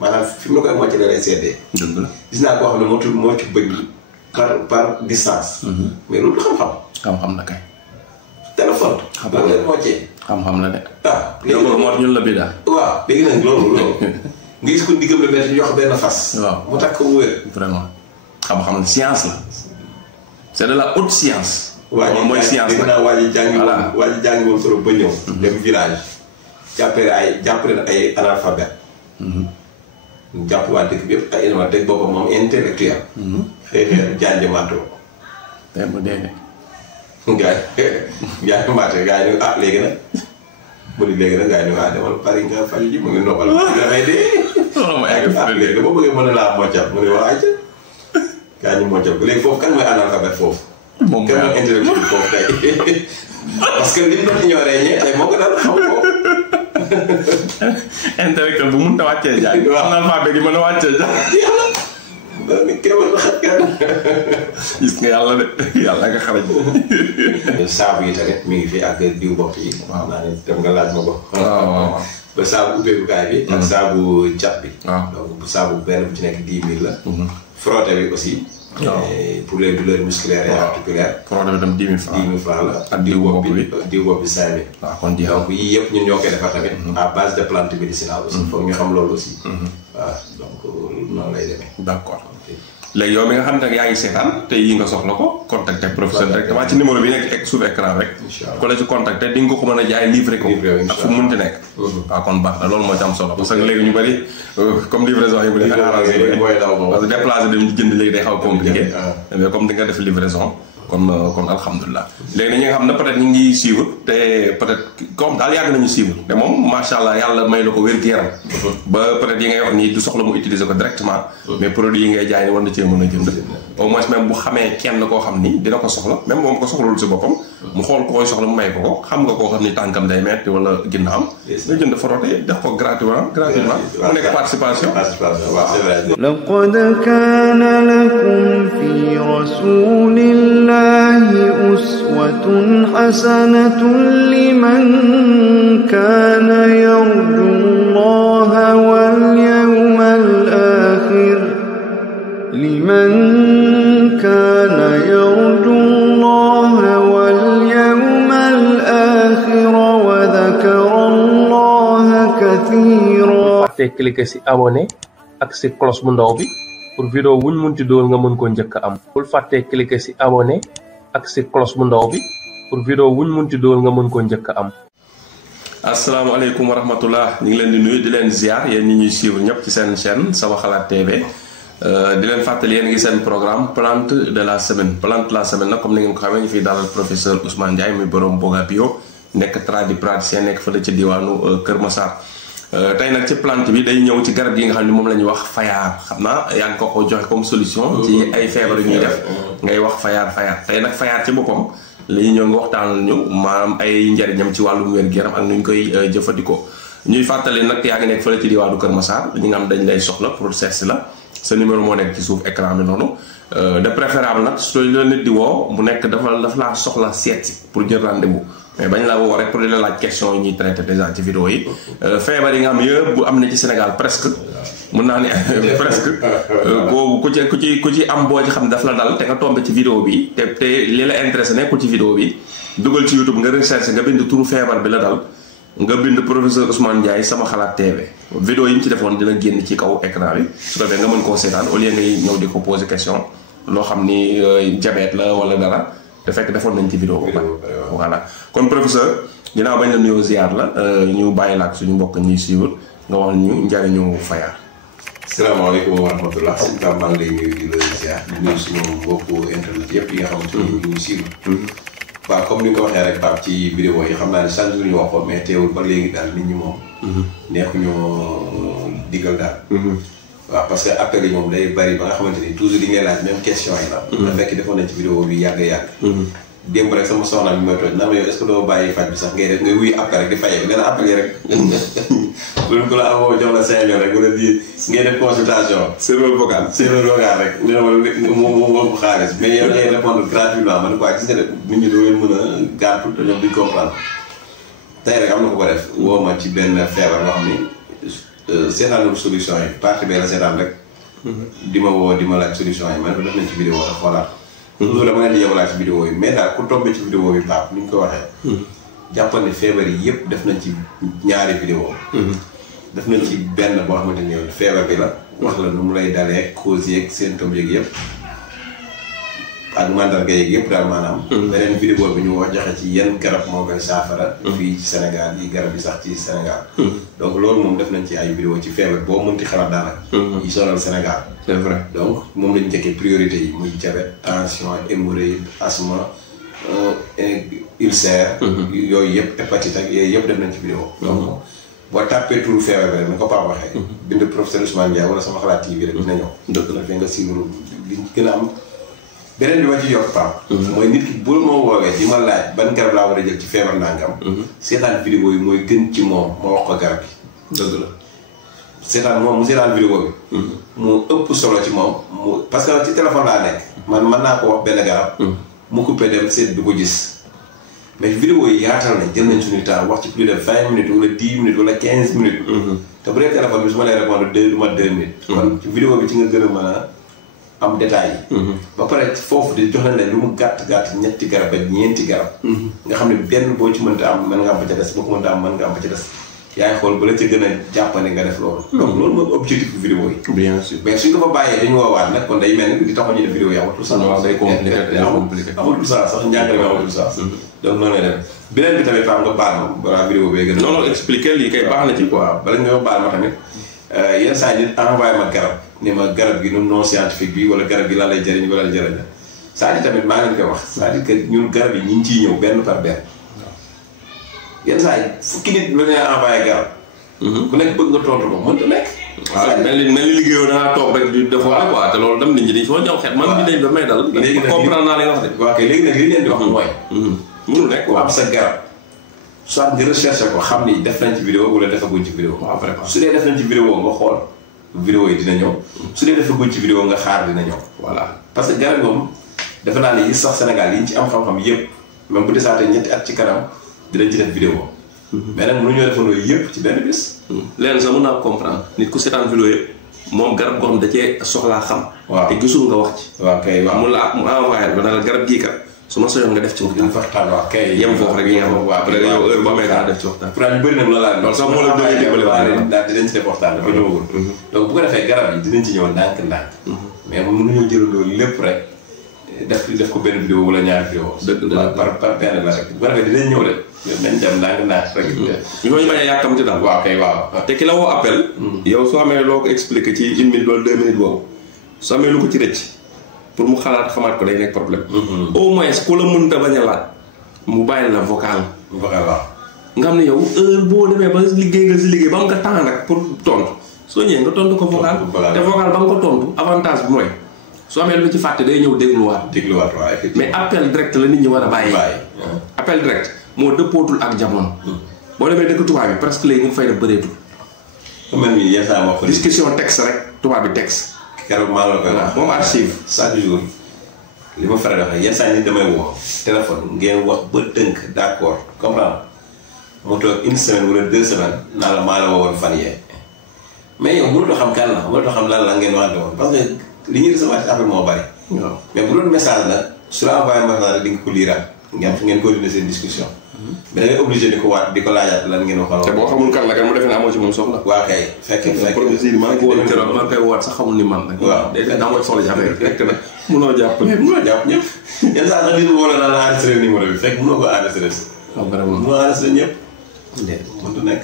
maanaam fi mu la koy moccee da lay seddee. dëgg la gis naa koo xam ne moo ci bëñ par distance. mais loolu xam-xam. xam-xam na kay. téléphone. xam-xam la leen moccee. xam-xam la de. ah léegi loolu moo ñun la bii daal. waaw léegi nag loolu. nga gis ko ndiggam la métti ñu wax benn fas. waaw mu takk mu wér. vraiment xam-xam la science la. c'est de la haute science. waaw mooy science dégg naa waa ji jàngi woon waa ji jàngi woon trop ba ñëw. dem village. jàppale ay analphabète. jàpp waa dëkk bi yëpp ay éléments teg boppam moom intellectuel. xëy jaanje maatoo. tey mu dee de. jaanje maatoo gars yi ne léegi nag. mu ni léegi nag gars yi ne demal Paris nga faju ji mu ngi noppal. dafay dee. loolu mooy egg fële léegi dama bëggee mën a laa moccal mu ne waa ayca. gars ñu moccal ko léegi foofu kan mooy analphabète foofu. moom mooy kan mooy intellectuel foofu tey. parce que li mu doon ignoré ñee tey moo ko daan xam ko. intellectuel bu mënut a wàccee jaay. waaw analphabète gi mën a wàccee jaay. yàlla ni kéemal na xat kan. gis nga yàlla de yàlla nga xarañ. saabu yi tamit mi ngi fi ak diw bopp yi. waaw naa ne dem nga laaj ma ko. waaw ba saabu ubbeekukaay bi. ak saabu cat bi. waaw donc bu saabu benn bu ci nekk 10 000 la. frotté bi aussi. pour les douleurs musculaires et articulaires. frotté bi tam 10 000 francs. 10 000 francs la. ak diw bopp bi diw bopp bi 5 000. waaw kon jeex donc yii yëpp ñun ñoo koy defar tamit. à base de plante médicinale aussi. foog ñu xam loolu aussi. waaw donc noonu lay demee. d'accord léegi yow mi nga xam ne yaa ngi seetaan te yi nga soxla ko contacter professeur directement ci numéro bi nekk sous écran rek. ku la ci contacter di nga ko mën a jaay livré ko. ak fu mu mënti nekk. waaw kon baax na loolu moo ci am solo parce que léegi ñu bëri comme livraison yi bu dee arrangé parce que déplacé dem jënd léegi day xaw a compliqué. mais comme di nga def livraison. kon alhamdulilah léegi nag ñi nga xam ne peut-être ñu ngi suivre te peut-être comme daal yàgg nañu suivre te moom macha allah yàlla may la ko wér-gu-yaram ba peut-être yi ngay wax nii du soxla mu utiliser ko directement mais produit yi ngay jaay ni war na cee mën a jënd au moins même bu xamee kenn koo xam ni dina ko soxla même moom ko soxlawul si boppam mu xool ko koy soxla mu may ko xam nga koo xam ni tànkam day metti wala ginnaawam nga jënd frotté def ko gratuitement mu nekk participation. laqad kaana lakum fi rasulillahi uswatun hasanatun liman kaana yarju Allaha wal yawmal aakhir liman kaana yarju Allaha wal yawmal aakhir wa dhakara Allaha kathiran. fàtte cliquer ci abonné ak ci cloche bu ndaw bi pour vidéo wuñ munti dool nga mën ko njëkk am. bul fàtte cliquer ci abonné ak ci cloche bu ndaw bi pour vidéo wuñ munti dool nga mën ko njëkk am. asalaamaaleykum wa rahmatullah ñu ngi leen di nuyu di leen ziar yéen ñi ñuy suivre ñëpp ci seen chaîne Sama Xalaat TV di leen fàttali yéen ngi seen programme plante de la semaine plante de la semaine nag comme ni ngeen ko xamee ñu fiy dalal professeur Ousmane Ndiaye muy borom Boga Bio nekk tradipraticien nekk fële ci diwaanu Kër Massar. tey nag ci plante bi day ñëw ci garab gi nga xam ne moom la ñuy wax fayaar xam naa yaa ngi ko joxe comme solution ci ay feebar yu ñuy def ngay wax fayaar tey nag fayaar ci boppam li ñu ñëw nga waxtaanal ñu maanaam ay njariñam ci wàllum wér-gu-yaram ak nu ñu koy jëfandikoo ñuy fàttali nag yaa ngi nekk fële ci diwaanu Kër Massar ñi nga xam dañ lay soxla pour seet si la sa numéro moo nekk ci suuf écran bi noonu de préférable nag soo la nit di woo mu nekk dafa laa soxla seet si pour jël rendez-vous mais bañ la woo rek pour di la laaj question yi ñuy traité déjà ci vidéo yi feebar yi nga xam yëpp bu am na ci Sénégal presque mën naa ne presque ku ci am boo ci xam daf la dal te nga tombé ci vidéo bi te li la intéressé nekkul ci vidéo bi dugal ci YouTube nga recherche nga bind turu feebar bi la dal nga bind professeur Ousmane Ndiaye Sama Xalaat TV vidéo yi ñu ci defoon dina génn ci kaw écran bi su ko defee nga mën koo seetaan au lieu ngay ñëw di ko poser question loo xam ni diabète la wala dara te fekk defoon nañ ci vidéo ba pare voilà kon professeur ginnaaw bañ la nuyoo ziar la ñu bàyyi la ak suñu mbokk ñuy suivre nga wax ñu njariñu fayaar. salaamaaleykum wa rahmatullah sëñ Pape maa ngi lay nuyu di la ziar di nuyu suñu mbokku internet yëpp yi nga xamante ni ñu ngi suivre. waaw comme ni nga ko waxee rek Pape ci vidéo yi xam naa ne chaque jour ñu wax ko mais teewul ba léegi daal nit ñi moom. neexuñu digal daal. waaw parce que appel yi moom day bari ba nga xamante ni toujours di ngay laaj même question yi la. da fekk defoon nañ ci vidéo bi yàgg. démb rek sama soxna bi may tooj na ma yow est-ce que doo bàyyi faj bi sax ngay def ngay wuy appel rek di fayee nga ne appel yi rek. bu ko la amoo jox la 5 millions rek wala di ngay def consultation. serveur vocal rek ñu ne ma moom xaalis mais yow ngay répondre gratuitement man quoi gis nga de nit ñi doo leen mën a gàttu te ñoom duñ comprendre. tey rek am na ko def woo ma ci benn feebar boo xam ni seetaanul solution yi partie bee la seetaan rek. di ma woo di ma laaj solution yi man ko def nañ ci vidéo rek xoolaat. toujours dama leen di yebalaat ci vidéo yi mais daal ku tombé ci vidéo bi baax ni ñu ko waxee. jàppal ne feebar yi yëpp def nañ ci ñaari vidéo. def nañ ci benn boo xamante ni feebar bi la. wax la nu mu lay dalee cause yeeg symptômes yeeg yëpp. ak mandarga yeeg yëpp daal maanaam. beneen vidéo bi ñu wax joxe ci yan garab moo koy saafara. fii ci Sénégal yi garab yi sax ci Sénégal. donc loolu moom def nañ ci ay vidéo ci feebar boo mënti xalaat daanaka. yi sonal Sénégal. c'est vrai donc moom lañu njëkkee priorité yi muy diabète tension hémorroïde asthme ulcère. yooyu yëpp hépatite ak yooyu yëpp def nañ ci vidéo. donc boo tàppee turu feebar bi rek ni ko Pape waxee. bind professeur Ousmane Ndiaye wala sama xalaat TV rek dina ñëw. dëgg la fee nga siiwul li gën a am. beneen bi ma ci yokk Pape. mooy nit ki bu ma woowee di ma laaj ban garab laa war a jël ci feebar nangam. seetaan vidéo yi mooy gën ci moom ma wax ko garab yi. dëgg la seetaan moom mu seetaan vidéo bi. mu ëpp solo ci moom mu parce que ci téléphone laa nekk. man mën naa ko wax benn garab. mu coupé dem seet du ko gis. mais vidéo yi yaatal nañ jël nañ suñu temps wax ci plus de 20 minutes wala 10 minutes wala 15 minutes. te bu dee téléphone bi su ma lay répondre du mat 2 minutes. kon ci vidéo bi ci nga gën a mën a. am détails yi. ba pare foofu di jox nañ leen lu mu gàtt ñetti garab ak ñeenti garab. nga xam ne benn boo ci mënta am mën nga am ba ca des boo ko mënta am mën nga am ba ca des. yaay xool ba la ca gën a jàppane nga def loolu. donc loolu mooy objectif bu vidéo yi. bien sûr mais suñ ko fa bàyyee dañu woowaat nag kon day mel ni di taxaw ñu ne vidéo yi amatul sens. waaw day compliqué amatul sens sax njàngale mi amatul sens. donc noonu lay def beneen bi tamit faam nga baal ma balaa vidéo bee gën a. non expliquer lii kay baax na ci quoi bala nga baal ma tamit yenn saa yi nit envoyé ma garab ni ma garab gi non scientifique bi wala garab gi lan lay jëriñ wala jëriñ la c'est-à-dire tamit maa ngi leen koy wax c'est-à-dire que ñun garab yi ñu ngi ciy ñëw benn par benn. yenn saa yi fukki nit la ñuy envoyé garab. ku nekk bëgg nga tontu ko mënta nekk. waaw mel ni liggéeyoo da ngaa toog rek di defoo quoi te loolu dem nit ñi dañ foo ñëw xet man bi dañ ba may dal. léegi nag comprendre naa li nga wax de. waaw kay léegi nag li leen di wax mooy. mënul nekk am sa garab. soit nga recherché ko xam ni def nañ ci vidéo wala defaguñ ci vidéo. waaw vraiment su dee def nañ ci vidéo nga xool. vidéo yi dina ñëw. su dee defaguñ ci vidéo nga xaar dina ñëw. voilà parce que garab moom defe naa ne yi sax Sénégal yi ñu ci am xam-xam yëpp même bu desaatee ñetti at ci kanam dinañ ci def vidéo. mais nag mënuñoo defandoo yëpp ci benn bis. léegi sax mën naa comprendre nit ku seetaan vidéo yëpp moom garab goo xam da cee soxlaa xam. waaw te gisul nga wax ci. waaw kay waaw mu la mu envoyé ba ne la garab gii kat su ma soyoon nga def ci waxtaan. waaw kay yem foofu rek yi nga xam. waaw après yow heure boo amee kaa def ci waxtaan. pourtant ñu bëri nag loolu laa loolu sax moo la doon dimbali daal dinañ ci def waxtaan dafa ñëwagul. donc bu ko defee garab yi dinañ ci ñëw ndànk-ndànk. mais mënuñoo jëlandoo lépp rek def ko benn vidéo wala ñaari vidéo. dëgg la par benn la rek bu ko defee dinañ ñëw de. nañ dem ndànk-ndànk rek. ñooñu bañ a yàkkamti daal. waaw kay waaw. te ki la woo appel. yow soo amee loo ko expliqué ci 1 minute wala 2 minutes boobu soo amee lu ko ci rëcc pour mu xalaat xamaat ko day nekk problème. au moins ku la mënta bañ a laaj mu bàyyi la vocal. vocal waaw. nga xam ne yow heure boo demee ba liggéey nga si liggéey ba nga temps nag pour tontu soo ñëwee nga tontu ko vocal. te vocal ba nga ko tontu avantage bi mooy soo amee lu ci fàtte day ñëw dégluwaat. dégluwaat waaw effectivement mais appel direct la nit ñi war a bàyyi. appel direct moo dëppootul ak jamono. boo demee dëkk tubaab bi presque léegi ñu fay def bëreetul. mel ni yenn saa wax discussion texte rek tubaab bi texte. keroog maa la koy wax moom archive chaque jour li ma faral di wax yenn saa yi damay woo téléphone ngeen wax ba tënk d'accord comprendre mu toog 1 semaine wala 2 semaines naa la maa la woowoon fan yee mais yow mënutoo xam kan la mënutoo xam lan la ngeen waxante woon parce que li ñuy recevoir ci appel moo bari. mais bu doon message la su la envoyé message di nga ko liiraat ngeen continuer seen discussion. mais da ngay obligé di ko waat di ko laajaat lan ngeen waxal. te boo xamul kan la kan mu defe ne amoo ci moom soxla. waa kay fekk man koy waat sax xamul ni man nag. waaw day fekk amoo soxla ci affaire fekk na mënoo jàpp ñëpp. yenn saa sax nit woo la naan la enregistré numéro bi fekk mënoo ko enregistré. waaw vraiment mënoo enregistré ñëpp. mënta nekk.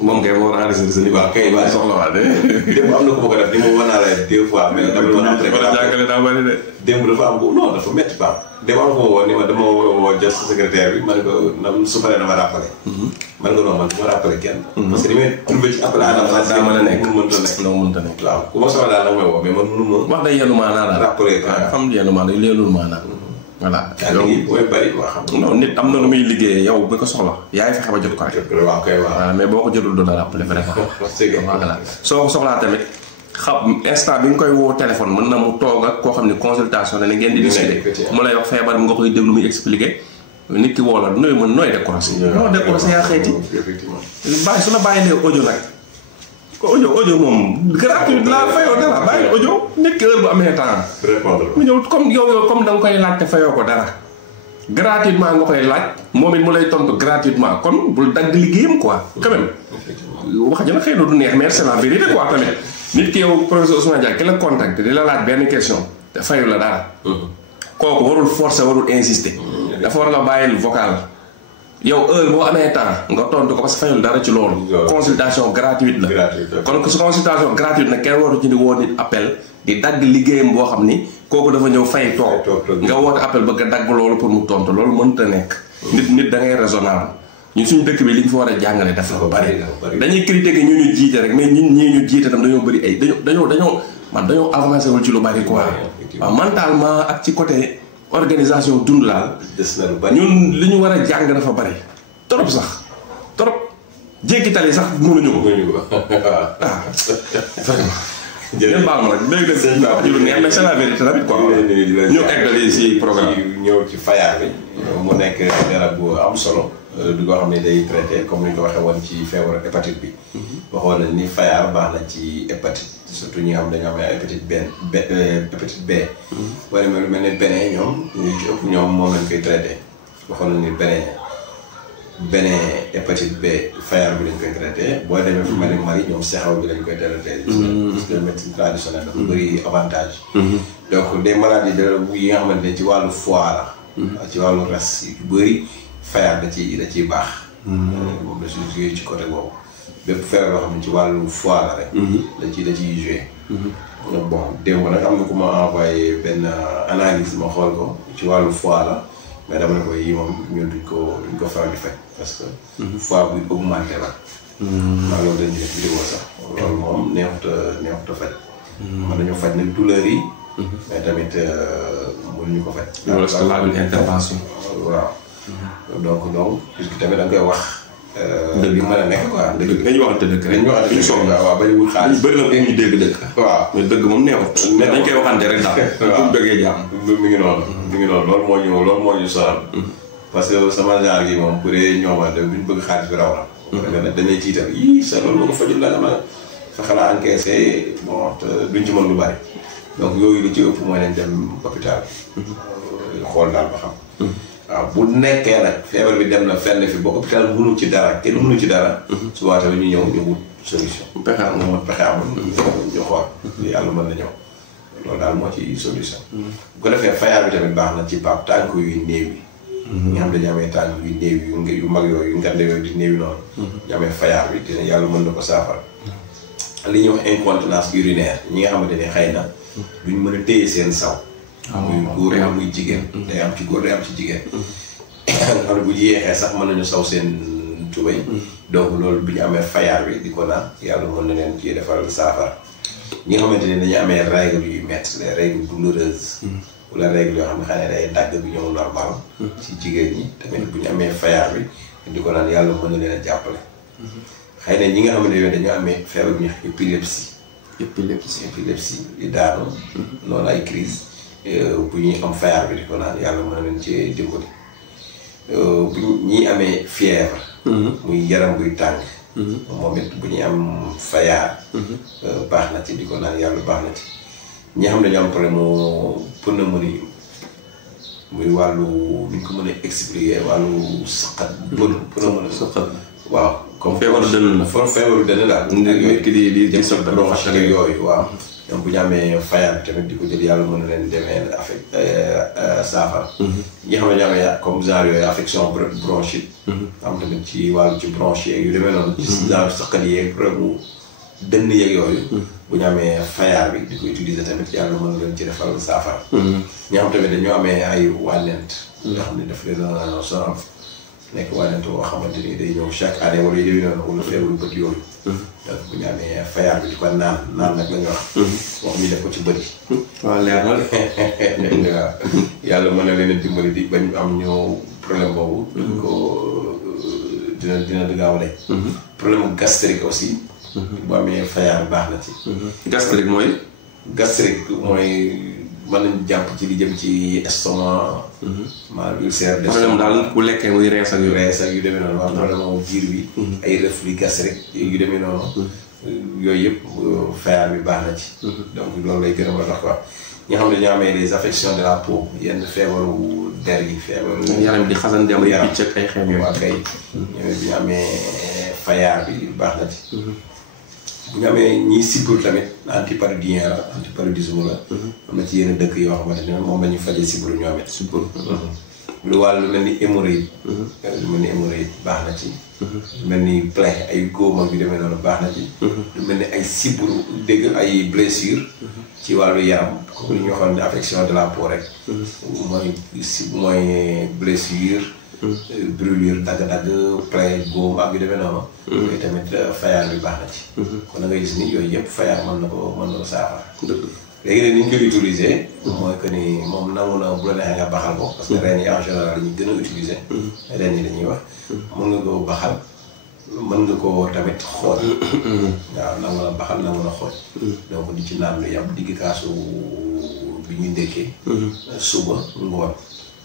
moom kay moo war a enregistré sa numéro. waaw kay waaye soxla waat démb am na ko bëgg a def ni moom mën naa la 2 fois mais dama doon am rek. démb dafa am ko non dafa métti ba démb am ko ma woo ni ma dama woo jot sa secrétaire bi man ko su paree na ma rappelé. man nga doon man du ma rappelé kenn. parce que li may trouvé ci appel daa mën a nekk mënta nekk. waaw ku ma soxla daal nag may woo mais man mënu ma. wax day yenu maanaa daal rappelé xam yenu maanaa leelul maanaa. voilà yow booy bari waa xam non nit am na lu muy liggéeyee yow bi ko soxla yaay fexe ba jot ko rek. waaw kay waaw mais boo ko jotul du la rappelé vraiment. voilà soo ko soxlaa tamit xam instant bi nga koy woo téléphone mën na mu toog ak koo xam ne consultation la ne ngeen di discuter mu lay wax feebar bi nga koy déglu muy expliqué nit ki woo la nooy décroché. noo décroché yaa xëyti bàyyi su la bàyyi lee audio nag audio moom gratuit laa fayoo dara bàyyi audio nit ki heure bu amee temps. répondre mu ñëw comme yow comme da nga koy laaj te fayoo ko dara gratuitement nga koy laaj moom it mu lay tontu gratuitement kon bul dagg liggéeyam quoi quand même. wax ji nag xëy na du neex mais c'est la vérité quoi tamit nit ki yow professeur Ousmane Diagne ki la contacté di la laaj benn question te fayu la dara. kooku warul forcer warul insister. dafa war la bàyyil vocal. yow heure boo amee temps nga tontu ko parce que fayul dara ci loolu. consultation gratuite la. kon su consultation gratuite nag kenn waru ci di woo nit appel di dagg liggéeyam boo xam ni kooku dafa ñëw fay toog nga woote appel bëgg a dagg loolu pour mu tontu loolu mënut a nekk. nit da ngay raisonnable ñun suñu dëkk bi li ñu fa war a jàngale def la ko bari. dañuy critiquer ñu jiite rek mais ñun ñii ñu jiite tam dañoo bëri ay dañoo avancé wul ci lu bari quoi. waaw mentalement ak ci côté. organisation dund laal des na lu bari ñun li ñu war a jàng dafa bari trop sax trop jéggi tali sax mënuñu ko. waaw vraiment. jërëjëf baal ma nag léegi nag wax ji lu neex mais c'est la vérité tamit quoi. ñu eggali si programme ñëw ci fayaar bi. mu nekk garab bu am solo. du ko xam ne day traité comme ni ñu ko waxee woon ci feebaru hépatite bi. waxoon nañ ni fayaar baax na ci hépatite surtout ñi nga xam dañoo am hépatite hépatite B. boo demee lu mel ne benee ñoom ñu ci ëpp ñoom moom lañ koy traité waxoon nañ ni benee hépatite B fayaar bi lañ koy traité boo demee fu mel ne Mali ñoom seexaw bi lañ koy traité. parce que médecine traditionnelle dafa bëri avantage. donc des maladies yi nga xamante ne ci wàllu foie la. ci wàllu res yu bëri. fayaar da ciy baax. moom la suñu joué ci côté boobu bépp feebar yoo xam ne ci wàllu foie la rek. da ciy joué. bon démb nag am na ku ma envoyé benn analyse ma xool ko ci wàllu foie la mais dama ne ko yii moom ñun duñ ko faral di faj parce que. foie buy augmenté la. maa loolu dañ ci def vidéo sax loolu moom neexut a faj. mën nañu faj nag douleur yi. mais tamit mënuñu ko faj. loolu est-ce que laajul intervention. waaw. donc puisque tamit da nga koy wax. dëgg yi mën a nekk quoi. dëgg dañuy waxante dëgg rek. dañuy waxante dëgg waaw bañ wut xaalis. bëri na bu ñu dégg dëgg. waaw mais dëgg moom neexut. mais dañ koy waxante rek daal. waaw bu bëggee jàmm. mi ngi noonu loolu moo ñu sonal. parce que sama genre gi moom bu dee ñoomante duñ bëgg xaalis bi raw la. parce que dañ lay tiital yii sa loolu nga fajul la nga mën a fexe la encaissé bon te duñ ci mën lu bari. donc yooyu li ci ëpp mooy nañ dem hôpital. xool daal ba xam. waaw bu nekkee nag feebar bi dem na fenn fi ba hôpital mënu ci dara kenn mënu ci dara. suba tamit ñu ñëw ñu wut solution. pexe amul ñu xool. yàlla mën na ñëw loolu daal moo ci solution. bu ko defee fayaar bi tamit baax na ci pap tànk yu néew yi. ñi nga xam dañu amee tànk yu néew yu mag yooyu yu ngande yooyu di néew yi noonu. ñu amee fayaar bi dina yàlla mën na ko saafara. li ñuy wax incontinence urinaire ñi nga xamante ne xëy na duñ mën a téye seen saw. muy góor am muy jigéen. day am ci góor day am ci jigéen. xam ne bu yéexee sax mën nañu saw seen tubéy. donc loolu bi ñu amee fayaar bi di ko naan yàlla mën na leen ci defal saafara. ñi nga xamante ne dañu amee règle yu métti les règles douloureuses. wala règle yoo xam ne xëy na day dagg bi ñëw normal. ci jigéen ñi tamit bu ñu amee fayaar bi di ko naan yàlla mën na leen a jàppale. xëy na ñi nga xamante ne dañoo amee feebar bu ñuy wax épilepsie di daanu. noonu ay crise bu ñuy am fayaar bi di ko naan yàlla mën na leen ci dimbali. bu ñi amee fièvre. muy yaram buy tàng. moom it bu ñuy am fayaar. baax na ci di ko naan yàlla baax na ci. ñi xam ne dañoo am problème mu pneumonie muy wàllu ni ñu ko mën a expliquer wàllu saqat. pneumonie saqat waaw. comme feebaru dënn la feebaru dënn daal. nit ki di soxla yooyu waaw. ñoom bu ñu amee fayaar bi tamit di ko jël yàlla mën na leen demee saafara. ñi xam ne ñoo amee comme genre yooyu affection bronchite. am tamit ci wàllu ci bronche yeeg yu demee noonu. ci genre saqat yeeg problème mu dënn yeeg yooyu. bu ñu amee fayaar bi di ko utiliser tamit yàlla mën na leen ci defal saafara. ñi xam tamit dañoo amee ay wàllent. nga xam ne daf leen a sonal. nekk wàllent boo xamante ni day ñëw chaque année wala yu noonu wala feebaru bët yooyu. donc bu ñu amee fayaar bi di ko naan nag la ñu wax. wax ñu def ko ci bët yi. waaw leer na waaw yàlla mën na leen a dimbali di bañ am ñëw problème boobu. dañ ko dina gaaw a dañ. problème gastrique aussi. bu amee fayaar baax na ci. gastrique mooy. gastrique mooy mën nañu jàpp ci li jëm ci estomac. maanaam ulcère d'estomac. problème daal bu lekkee muy rees ak yu rees ak yu demee noonu. waaw problème moom biir bi. ay reflux gastrique yu demee noonu. yooyu yëpp fayaar bi baax na ci. donc loolu lay gën a mën a dox quoi. ñi nga xam ne dañoo amee des affections de la peau yenn feebaru der yi feebaru. yaram di xasan dem ay picc ak ay xeet yooyu. waaw kay ñoom bi ñu amee fayaar bi baax na ci. bu ñu amee ñiy sibbiru tamit antipaludien la antipaludisme la. am na ci yenn dëkk yoo xamante ne moom la ñuy fajee sibbiru ñoom it. sibbiru. lu wàllu lu mel ni hémorroïde. lu mel ni hémorroïde baax na ci. lu mel ni plaie ay góom ak yu demee noonu baax na ci. lu mel ni ay sibbiru dégg ay blessure ci wàllu yaram comme li ñu waxoon ne affection de la peau rek. mooy blessure. brûlure dagg-dagg plaie góom ak yu demee noonu. yooyu tamit fayaar bi baax na ci. kon da ngay gis ni yooyu yëpp fayaar mën na ko saafara. léegi nag ni ñu koy utiliser. mooy que ni moom nangu na bu la neexee nga baxal ko. parce que reen yi en général la ñu gën a utiliser. reen yi dañuy wax. mën nga koo baxal mën nga koo tamit xooj. waaw nangu na baxal nangu na xooj. donc di ci naan lu yam digg kaasu bi ñuy ndékkee. suba ngoon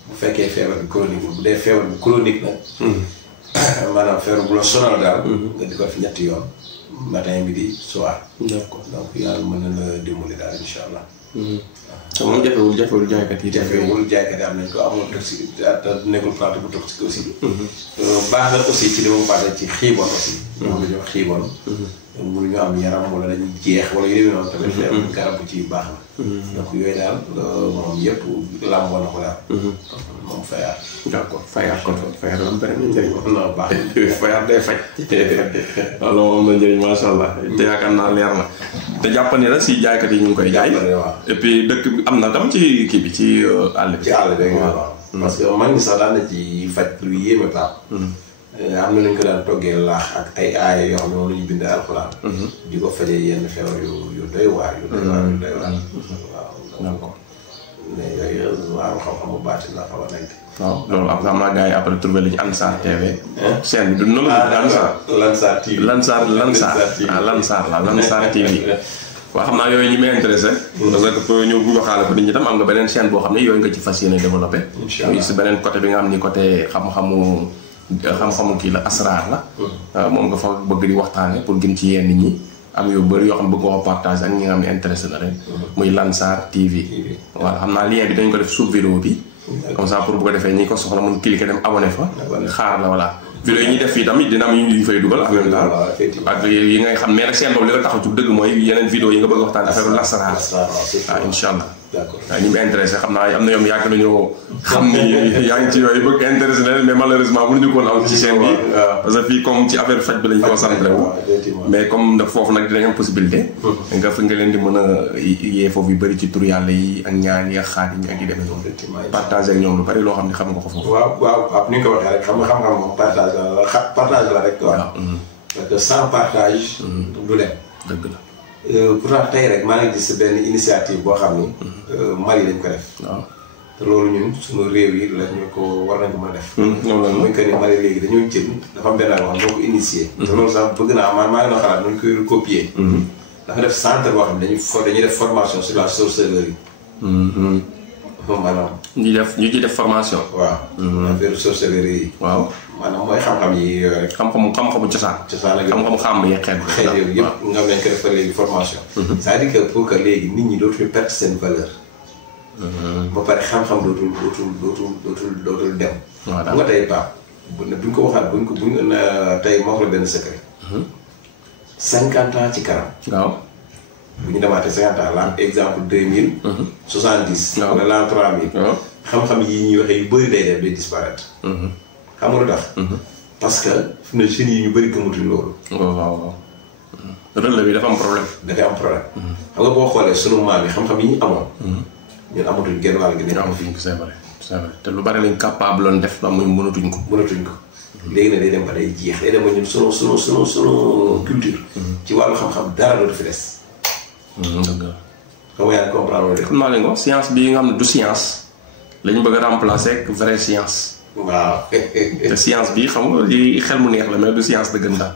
bu fekkee feebar bi chronique bu dee feebar bi chronique nag. maanaam feebar bu la sonal daal. nga di ko def ñetti yoon. matin midi soir. d'accord donc yàlla mën na la dimbali daal incha allah. te moom jafewul jaaykat yi. jafewul jaaykat yi am nañ ko amul toxique nekkul plante bu toxique aussi. baax na aussi ci li ma baaxee ci xiibon aussi. moom la ñuy wax xiibon. mënuñu am yaram wala dañuy jeex wala yu demee noonu tamit. garab bu ci baax na. donc yooyu daal moom yëpp làmboo na ko daal. moom fayaar. d'accord fayaar kon fayaar am benn njëriñ. non baax fayaar day faj. loolu moom la njëriñ macha allah. te yaakaar naa leer na. te jàpp ne la si jaaykat yi ñu ngi koy jaay. et puis dëkk bi am na tam ci kii bi ci àll bi. ci àll bi waaw. parce que man sax daan na ci faj lu yéeme Pape. am na nañ ko daan toggee laax ak ay aaya yoo xam ne moom la ñu bind alxuraan. di ko fajee yenn feebar yu doy waar yu doy waar yu doy waar. waaw d'accord. mais yooyu waaw xam-xamu baati la xaw a nekk. waaw loolu am naa gars yi après trouvé la ci Ansar TV. chaîne bi du noonu la. Ansar Lansar TV. Lansar TV. waaw xam naa yooyu ñu may intéressé. parce que ñu waxaale ko nit ñi tam am nga beneen chaîne boo xam ne yooyu nga ci fas yéene développé. incha allah si beneen côté bi nga xam ni côté xam-xamu kii la asraar la. moom nga fa bëgg di waxtaane pour gën ci yenn ñi. am yu bëri yoo xam ne bëgg nga ko partage ak ñi nga xam ne intéressé na leen. muy Lansar TV. voilà xam naa lien bi dañ ko def sous vidéo bi. comme ça pour bu ko defee ñi ko soxla mun cliquer dem abonné fa. xaar la voilà. vidéo yi ñuy def fii tamit dina am yu ñu fay dugal en même temps. ak yi ngay xam mais nag seen boobu li la taxaw ci dëgg mooy yeneen vidéo yi nga bëgg waxtaan affaire lasaraar. waaw incha allah. d'accord waaw ñi mu intéressé xam naa am na ñoom yàgg nañoo xam ni yaa ngi ci yooyu bëgg intéressé na leen mais malheureusement mënuñu ko woon am ci chaîne bi. parce que fii comme ci affaire faj bi lañ concentré wu. mais comme nag foofu nag dinañ am possibilité. nga fi nga leen di mën a yee foofu yu bëri ci tur yàlla yi ak ñaan yi ak xaar yi ak yi demee noonu. partagé ak ñoom lu bari loo xam ne xam nga ko foofu. waaw ni nga ko waxee rek xam-xam moom partage la rek quoi. parce que sans partage. du dem. dëgg la. pourtant tey rek maa ngi gis benn initiative boo xam ni. Mali lañ ko def. waaw te loolu ñun suñu réew yi la ñu ko war nañ ko mën a def. noonu la mooy que ni Mali léegi dañoo jël dafa am benn wax boo ko initié. te loolu sax bëgg naa maa ngi doon xalaat nu ñu koy recopier. dafa def centre boo xam ne dañuy def formation sur la sorcellerie. maanaam. ñu ciy def formation. waaw. affaire sorcellerie yi. waaw. maanaam mooy xam-xam yi yooyu rek. xam-xamu cosaan. cosaan ak xam-xamu xàmm yi xeet yooyu yëpp nga xam ne ko def léegi formation. c'est-à-dire que pour que léegi nit ñi dootuñu perte seen valeur. ba pare xam-xam dootul dem. waaw xam nga tey Pape buñ ko waxaat buñ tey moo la benn secret. 50 ans ci kanam. waaw. bu ñu demaatee 50 ans la exemple 2000. 70. waaw wala l'an 3000. waaw xam-xam yi ñuy waxee yu bëri day def day disparaître. xam nga lu tax. parce que fi mu ne jeunes yi ñu bëri gëmatuñ loolu. waaw. relais bi dafa am problème. dafay am problème. xam nga boo xoolee sunu maam yi xam-xam yi ñu amoon. ñun amatuñ genn wàll gi. am fi c'est vrai c'est vrai te lu bari lañ capable loon def ba muy mënatuñ ko. léegi nag day dem ba day jeex day dem ba ñun sunu culture. ci wàllu xam-xam dara dootu fi des. dëgg la. xam nga yaa ngi comprendre loolu de. xam naa leen ko science bii nga xam ne du science lañu bëgg a remplacer ak vraie science. waaw. te science bi xam nga li xel mu neex la mais du science dëggantaan.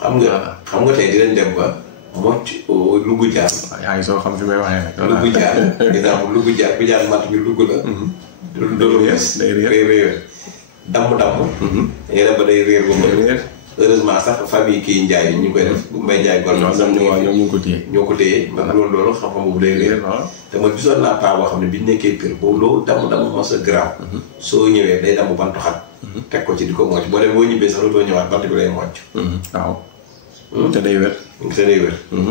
xam nga tey dinañ dem ba mocc Louga jaar. waaw yaa ngi soo xam fi may waxee rek. Louga jaar exemple Louga jaar bi jaar matt bi Louga la. day réer damm. day dem ba day réer ba mu heureusement sax famille kii Ndiaye ñu ngi koy def bu Mbaye Ndiaye gol sax ñoo ko téye ñoo ko téye man loolu xam-xam boobu day réer te ma gisoon naa paa boo xam ne bi ñu nekkee kër boobu loolu damm mos a grave soo ñëwee day damm bantu xat teg ko ci di ko mocc boo dem boo ñibbee sax dootoo ñëwaat bant bi lay mocc waaw te day wér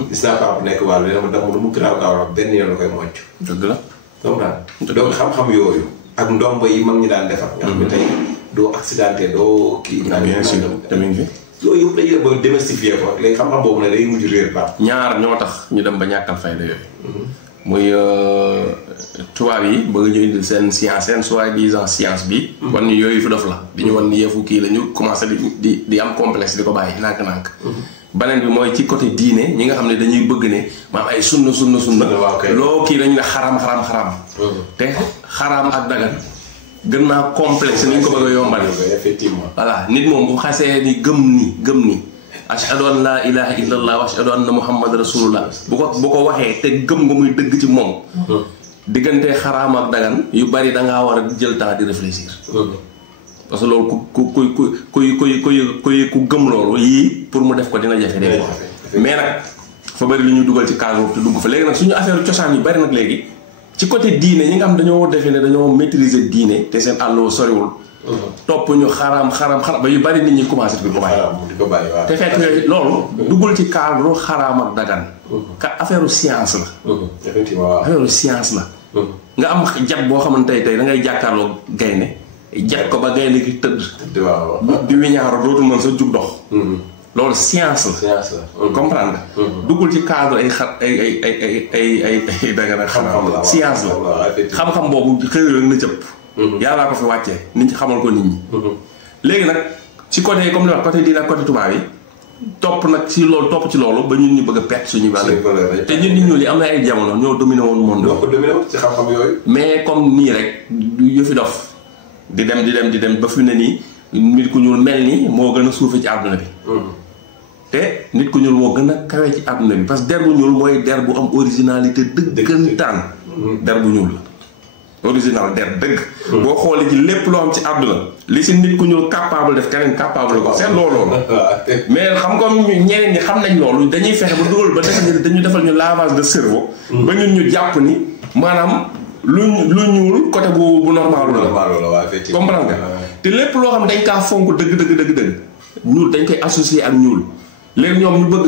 gis naa paa bu nekk wàllu dama damm lu mu grave gaaw benn yoon la koy mocc dëgg la donc xam-xam yooyu ak ndomba yi mag ñi daan defar nga xam ne tey doo accidenté doo kii bien sûr tamit fi yooyu yëpp dañuy ba démystifier ko léegi xam-xam boobu nag day mujj réer ba ñaar ñoo tax ñu dem ba ñàkkal fayda yooyu muy tubaab yi bëgg ñu indil seen science seen soi-disant science bi wan ñu yooyu fi dof la di ñu wan ni yëfu kii la ñu commencé di am complexe di ko bàyyi nànk-nànk beneen bi mooy ci côté diine ñi nga xam ne dañuy bëgg ne maam ay sunna loo kii dañu ne xaram te xaraam ak dagan gën naa complexe ni ñu ko bëgg a yombal effectivement voilà nit moom bu xasee ni gëm ni ashhadu an laa ilaha illa allah wa ashhadu anna muhammad rasulullah bu ko waxee te gëm nga muy dëgg ci moom diggante xaraam ak dagan yu bari dangaa war a jël temps di réfléchir parce que loolu ku gëm loolu yii pour mu def ko dina jafe def mais nag fa bari lu ñuy dugal ci cadre boobu te dugg fa léegi nag suñu affaire cosaan yu bari nag léegi ci côté diine ñi nga xam dañoo defee ne dañoo maîtriser diine te seen àlloo soriwul topp ñu xaraam ba yu bari nit ñi commencé di ko bàyyi te fekk loolu duggul ci cadre xaraam ak dagan ka affaire science la effectivement affaire science la nga am jat boo xamante tey da ngay jàkkaarloo gaynde jat ko ba gaynde gi tëdd di wiñaaru dootul mën sa jug dox loolu science la comprendre nga duggul ci cadre ay xar ay dagana xam-xam science la xam-xam boobu xëy na cëpp yàllaa ko fi wàccee nit ñi xamal ko nit ñi léegi nag ci côté comme li wax côté diine ak côté tubaab yi topp ci loolu ba ñun ñu bëgg a perte suñu valeur te ñun nit ñuul yi am na ay jamono ñoo dominé woon monde ci xam-xam yooyu mais comme nii rek yu fi dof di dem ba fi ne nii nit ku ñuul mel ni moo gën a suufe ci àdduna bi te nit ku ñuul moo gën a kawe ci àdduna bi parce que der bu ñuul mooy der bu am originalité dëggantaan der bu ñuul la original der dëgg boo xoolee ci lépp loo am ci àdduna li si nit ku ñuul capable def keneen capable ko seet loolu mais xam nga ñeneen ñi xam nañ loolu dañuy fexe ba dugal ba dañu defal ñu lavage de cerveau ba ñun ñu jàpp ni maanaam lu ñuul côté bu normal la comprendre nga te lépp loo xam dañ kaa fonk dëgg ñuul dañ koy associer ak ñuul léegi ñoom ñu bëgg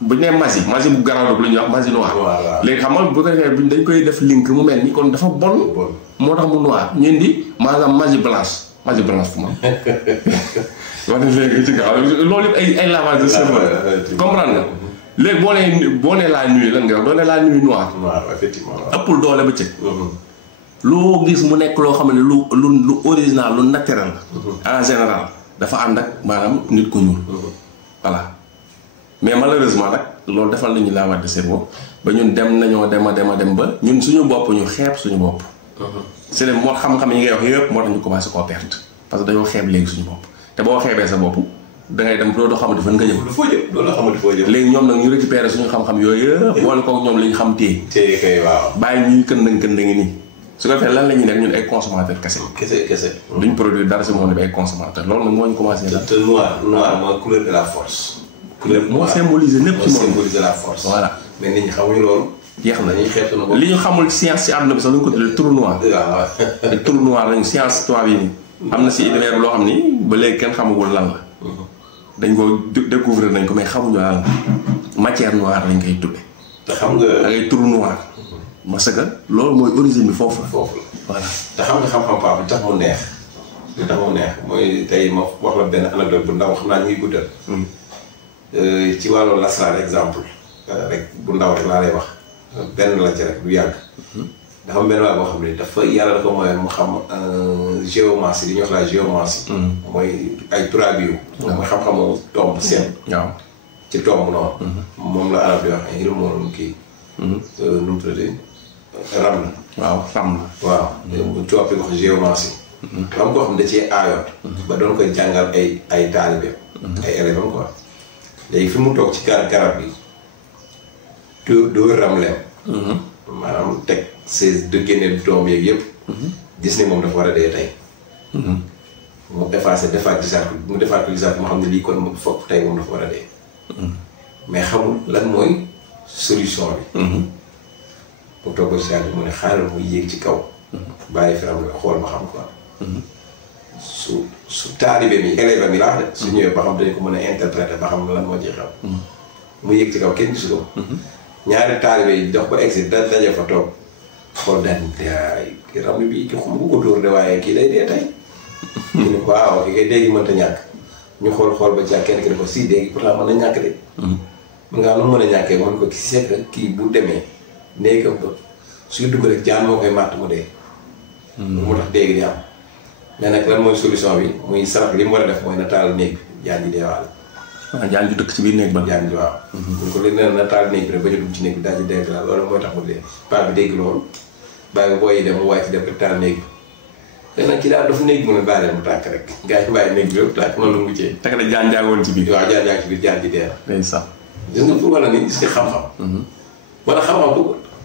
bu ñu nee magie bu garaaw la ñuy wax magie noire léegi xam nga bu ko defee buñ dañ koy def link mu mel ni kon dafa bon moo tax mu noir ñu indi maanaam magie blanche fu ma wax léegi ci gaaw loolu yëpp ay lavage de cerveau comprendre nga léegi boo nee la nuit lan nga wax doo ne la nuit noire effectivement ëppul doole ba cëg loo gis mu nekk loo xam ne lu original lu naturel en général dafa ànd ak maanaam nit ku ñuul voilà mais malheureusement nag loolu defal nañu lavage de cerveau ba ñun dem nañoo dem ba ñun suñu bopp ñu xeeb suñu bopp c'est le moo xam-xam yi ngay wax yëpp moo tax ñu commencé koo perte parce que dañoo xeeb léegi suñu bopp te boo xeebee sa bopp dangay dem doo xamante fan nga jëm léegi ñoom nag ñu récupérer suñu xam-xam yooyu yëpp boole kook ñoom li ñu xam téye kay waaw bàyyi ñuy kën ngi nii su ko defee lan la ñuy nekk ñun ay consommateur kese duñ produire dara si monde bi ay consommateur loolu nag moo ñu commencé daal te noir mooy couleur de la force moo symboliser lépp ci moom symboliser la force voilà mais nit ñi xamuñu loolu jeex na li ñu xamul science ci àdduna bi sax lu ñu ko tuddee trou noir trou noir lañu science tubaab yi nii am na si univers loo xam ni ba léegi kenn xamagul lan la dañ ko découvrir nañ ko mais xamuñu lan la matière noire lañ koy tudde te xam nga da ngay trou noir parce que loolu mooy origine bi foofu la voilà te xam nga xam-xam paa bi tax mu neex mooy tey ma wax la benn anecdote bu ndaw xam naa ñu ngi guddal ci wàllu lasraar exemple rek bu ndaw rek laa lay wax benn la ci rek du yàgg dafa am benn waay boo xam ne dafa yàlla da ko mooy mu xam géomancie li ñuy wax la géomancie mooy ay turaabiyu mooy xam-xamu tomb seen waaw ci tomb noonu moom la arab di wax ay ilmu kii nu mu tuddee ram la waaw tubaab bi wax géomancie xam koo xam ne da cee aayoon ba doon koy jàngal ay taalibeem ay élèves am quoi léegi fi mu toog ci garab bi doo ramleem maanaam teg ses de génne doom yeeg yëpp gis ni moom dafa war a dee tey mu effacé defaat gisaat ko mu defaat ko gisaat moo xam ne lii kon foog tey moom dafa war a dee. mais xamul lan mooy solution bi. mu toog ba si mu ne xaaral mu yéeg ci kaw. bàyyi Firawna xool ma xam quoi. su taalibe mi élève mi laa de. su ñëwee ba xam dañ ko mën a interpréter ba xam lan moo ci xew. mu yéeg ci kaw kenn gisu ko. ñaari taalibe yi dox ba egsi daje fa toog xool daan kii Ramli bii ki xum ko dóor de waaye kii day dee tey. ñu ne waaw kii dee gi mënta ñàkk. ñu xool ba ci ak kenn ki ne ko si dee gi pourtant mën na ñàkk de. mun ngaa nu mën a ñàkkee mën ko seet kii bu demee néegam ba suy dugg rek jaan moo koy màtt mu dee. moo tax dee gi di am. mais nag lan mooy solution bi muy sarax li mu war a def mooy na taal néeg bi jaan ji deewaale. waaw jaan ju dëkk ci biir néeg ba. jaan ji waaw. bu ko leen na taal néeg bi rek ba ñu dugg ci néeg bi daal di dégg la loolu mooy tax mu dee. paa bi dégg loolu bàyyi booy yi dem mu wàcc def rek taal néeg bi. te nag kii daal dafa néeg mu ne bàyyi mu tàkk rek. gars yi bàyyi néeg bi yëpp tàkk noonu la mu cee. teg na jaan jaagoon ci biir. waaw jaan jaa ci biir jaan ji dee na. day sax. gis nga pour wala ni gis nga xam-xam. wala xam-xam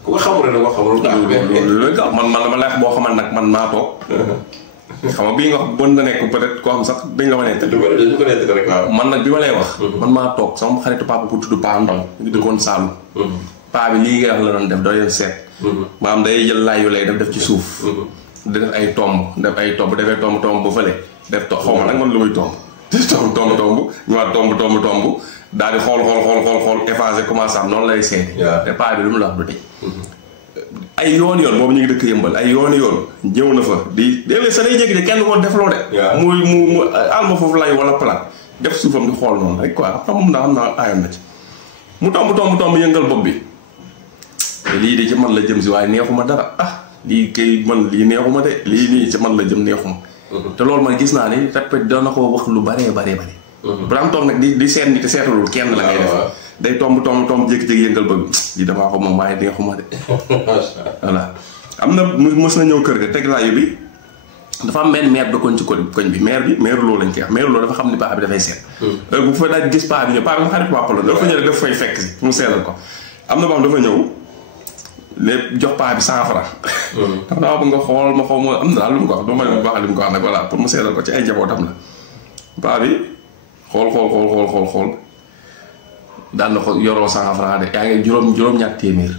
ku ko xamul rek da ko xamul. loolu gaaw man dama lay wax boo xamal nag man maa toog. xam nga bii nga wax bon na nekk peut-être koo xam sax dañ la ma nekk. du ko nekk rek waaw. man nag bi ma lay wax. man maa toog sama xaritu papa bu tudd Paa Ndong. ñu dëkkoon Saalum. paa bi lii nga wax la doon def doo leen seet. maanaam day jël laay yu lay def ci suuf. di def ay tomb bu defee tomb ba fële. def xaw ma nag man lu muy tomb. tomb ñëwaat tomb daal di xool effacé commencé am noonu lay seet. te paa bi lu mu la wax du tëj. ay yoon boobu ñu ngi dëkk Yëmbal ay yoon ñëw na fa di léeg-léeg sa day jékki de kenn ko defloo de. mu alma foofu lay wala plat def suufam di xool noonu rek quoi xam naa aayoon na ci. mu tomb yëngal bopp bi lii de ci man la jëm si waaye neexuma dara lii kay man lii neexuma de lii nii ci man la jëm neexuma. te loolu man gis naa ni répète dana ko wax lu baree. bu daan toog nag di seet ni te seetalul kenn la ngay def. day tomb jékki-jékki yëngal bëgg lii damaa ko moom waaye neexuma de. voilà am na mës na ñëw kër ga teg laayu bi dafa am benn maire dëkkoon ci koñ bi maire loo lañ koy wax maire loo dafa xam ni paa bi dafay seet. bu fa daal gis paa bi ñëw paa bi nga xarit papa la dafa ñëw rek dafa fay fekk si mu seetal ko am na boo xam dafa ñëw lépp jox paa bi 100 francs. dafa daa bëgg nga xool ma xaw ma am na daal lu mu ko wax dama leen wax li mu ko wax nag voilà pour mu seetal ko ci ay njabootam la paa bi xool daan na ko yoroo 100 francs de yaa ngi juróom-ñaar téeméer.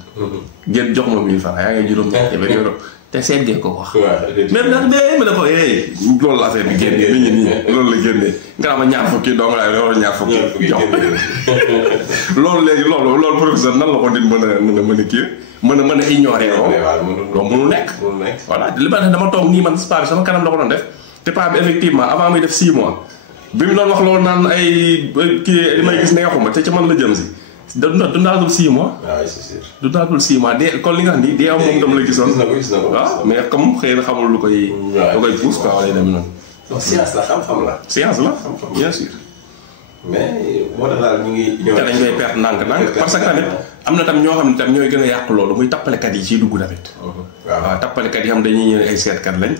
génn jox ma 1000 francs yaa ngi juróom-ñaar téeméer yoroo te seetgee ko wax. même nag ma ne ko loolu la affaire bi génnee nit ñi nii loolu la génnee nga xam ne ñaar fukki dong laa yoroo ñaar fukki jox loolu léegi loolu professeur nan la ko nit mën a kii mën a ignorer loolu mënul nekk. voilà li ma ne dama toog nii man paa bi sama kanam la ko doon def te paa bi effectivement avant muy def 6 mois. bi mu doon wax loolu naan ay kii li may gis neexuma te ci man la jëm si dundaatul 6 mois. waaw c'est sûr. dundaatul 6 mois de kon li nga xam ni dee am moom dama la gisoon. gis na ko waaw mais comme xëy na xamul lu koy. pousse quoi wala dem noonu. donc science la xam-xam la. science la bien sûr. mais moo tax daal ñu ngi. te dañ koy perte ndànk parce que tamit am na tam ñoo xam ne tam ñooy gën a yàq loolu muy tappalekat yi ciy dugg tamit. waaw tappalekat yi xam dañuy ñëw ay seetkat lañ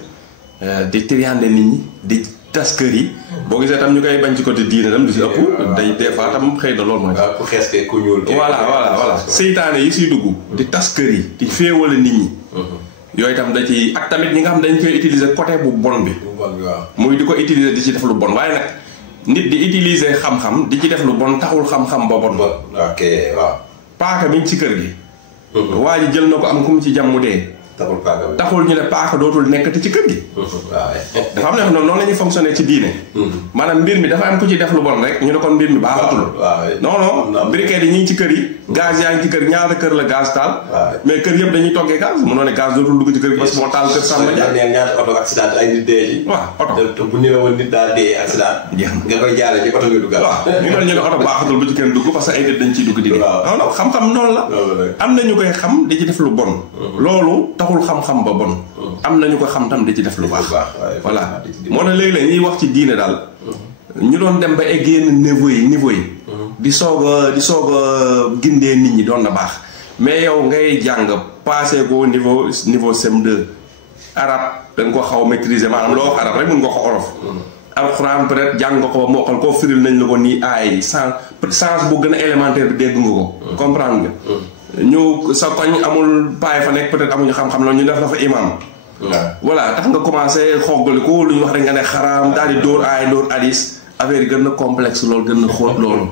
di triande nit ñi di. tas kër yi boo gisee tam ñu koy bañ ci côté diine tam du si ëpp day des fois tam xëy na loolu mooy. waaw ku xees te ku ñuul. voilà seytaane yi siy dugg di tas kër yi di féewale nit ñi. yooyu tam da ci ak tamit ñi nga xam dañ koy utiliser côté bu bon bi. muy di ko utiliser di ci def lu bon waaye nag nit di utiliser xam-xam di ci def lu bon taxul xam-xam ba bon. ok waaw. paaka mi ci kër gi. waa ji jël na ko am ku mu ci jàmm mu dee. taxul ñu ne paaka dootul nekkati ci kër gi. dafa am ne noonu la ñuy fonctionner ci diine. maanaam mbir mi dafa am ku ci def lu bon rek ñu ne kon mbir mi baaxatul. non briquet yi ñu ngi ci kër yi. gaz yaa ngi ci kër ñaata kër la gaz taal. mais kër yëpp dañuy toggee gaz mënoo ne gaz dootul dugg ci kër gi parce que moo taal kër Samba Dia. ñaata oto accident ay nit dee ci. waaw oto bu ñu ne woon nit daal dee accident. nga koy jaaree ci oto nga duggal. waaw ñu ne oto baaxatul bu ci kenn dugg parce que ay nit dañ ciy dugg di dee. non xam-xam noonu la. am na ñu koy xam di ci def lu bon. loolu taxul xam-xam ba bon. am na ñu ko xam tam di ci def lu baax. voilà moo tax léegi-léeg ñuy wax ci diine daal. ñu doon dem ba egg yenn niveau yi. di soog a gindee nit ñi doon na baax mais yow ngay jàng passé ko niveau CM2 arabe da nga ko xaw a maîtriser maanaam loo wax arabe rek mun nga ko olof. alxuraan peut-être jàng nga ko ba mokkal koo firil nañ la ko nii ay sens bu gën a élémentaire bi dégg nga ko. comprendre nga. ñu sa koñ amul paay fa nekk peut-être amuñu xam-xam la ñu def dafa imam voilà tax nga commencé xoggali ko lu ñu wax rek nga ne xaraam daal di dóor aay dóor hadis affaire yi gën na complexe loolu gën na xóot loolu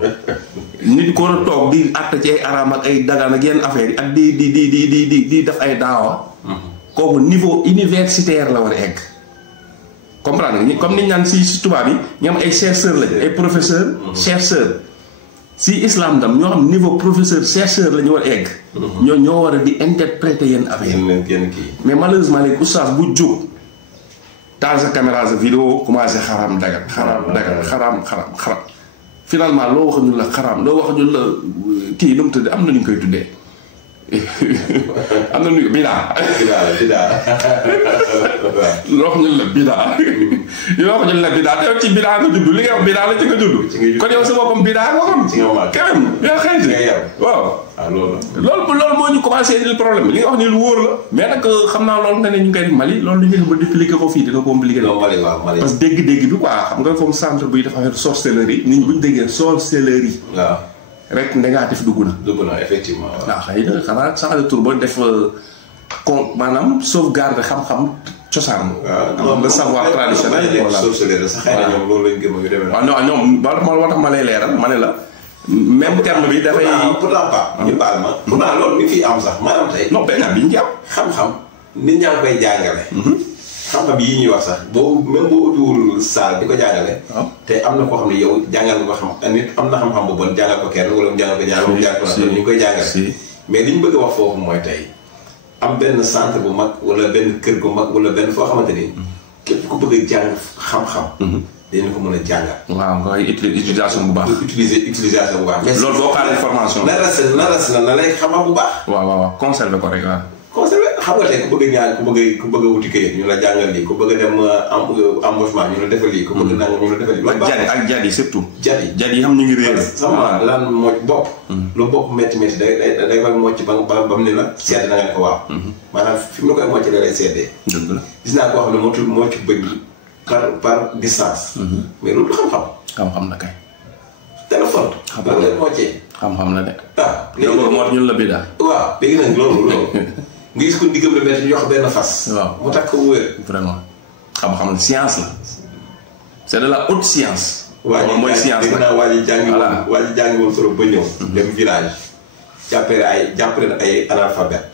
nit ko war a toog di àtt ci ay araam ak ay dagaan ak yenn affaire yi ak di def ay daawa kooku niveau universitaire la war a egg comprendre nga comme niñ naan si tubaab yi ñu am ay chercheurs lañ ay professeurs chercheurs si islam dam ñoo xam niveau professeur chercheur la ñu war a egg ñoo war a di interpréter yenn affaire mais malheureusement léegi oustaz bu jóg taal sa caméra sa vidéo commencé xaraam dagat xaraam finalement loo wax ñu la xaraam loo wax ñu la kii nu mu tudd am na ñu koy tuddee am na ñu bidaa loo wax ñu la bidaa yoo wax ñu la bidaa te ci bidaa nga judd li nga wax bidaa la ci nga judd kon yow sa boppam bidaa nga xam kenn yaa xëyti waaw loolu moo ñu commencé indil problème li nga wax ni lu wóor la mais nag xam naa loolu nga ne ñu koy Mali loolu li ngeen ba dupliquer ko fii dina compliqué parce que dégg-dégg bi quoi xam nga comme centre buy dafa affaire sorcellerie nit ñi bu ñu déggee sorcellerie waaw rek négatif dugg na effectivement waaw xëy na xanaa changé tur ba def maanaam sauvegarde xam-xam cosaan le savoir traditionnel voilà sorcellerie sax xëy na ñoom loolu lañ gëm a demee waaw non ñoom moo tax ma lay leeral ma ne la même terme bi dafay pourtant pas ñu baal ma pourtant loolu mi fi am sax maanaam tey non benn bi ñu ci am xam-xam nit ñaa ngi koy jàngale xam-xam yi ñuy wax sax boobu même boo utiwul saal di ko jàngale te am na koo xam ne yow jàngal nga ko xam nit am na xam-xam bu bon jàngal ko kenn wala mu jàngal ko ñaar mu jàngal ko ñu ngi koy jàngale mais li ñu bëgg a wax foofu mooy tey am benn centre bu mag wala benn kër gu mag wala benn foo xamante ni képp ku bëgg a jàng xam-xam dañu ko mën a jàngal. waaw nga utilisation bu baax. utilisation bu baax. mais loolu boo xaaree formation. na lay xam-xam bu baax. waaw conservé ko rek waaw. conservé xam nga tey ku bëgg a ñaan ku bëgg a wuti këyit ñu la jàngal lii ku bëgg a dem embauchement ñu la defal lii. ku bëgg nangam ñu la defal lii. ak jat yi surtout. jat yi xam ñu ngi réer. sama lan moo bopp. lu bopp métti day koy mocc ba mu ne la sedd na nga ne ko waaw. maanaam fi mu la koy mocc da lay seddee. dëgg la gis naa koo xam ne moo ci bëgg par distance. mais loolu xam-xam. xam-xam na kay. téléphone. xam-xam la moo cee. xam-xam la de. léegi loolu moo ñun la bidaa. waaw léegi nag loolu. nga gis ko diggam la métti ñu jox benn fas. waaw mu takk ko mu wér. vraiment xam-xam la science la. c'est de la haute science. moom mooy science la waa ji jàngi woon solo ba ñëw. dem village. jàppale ay analphabète.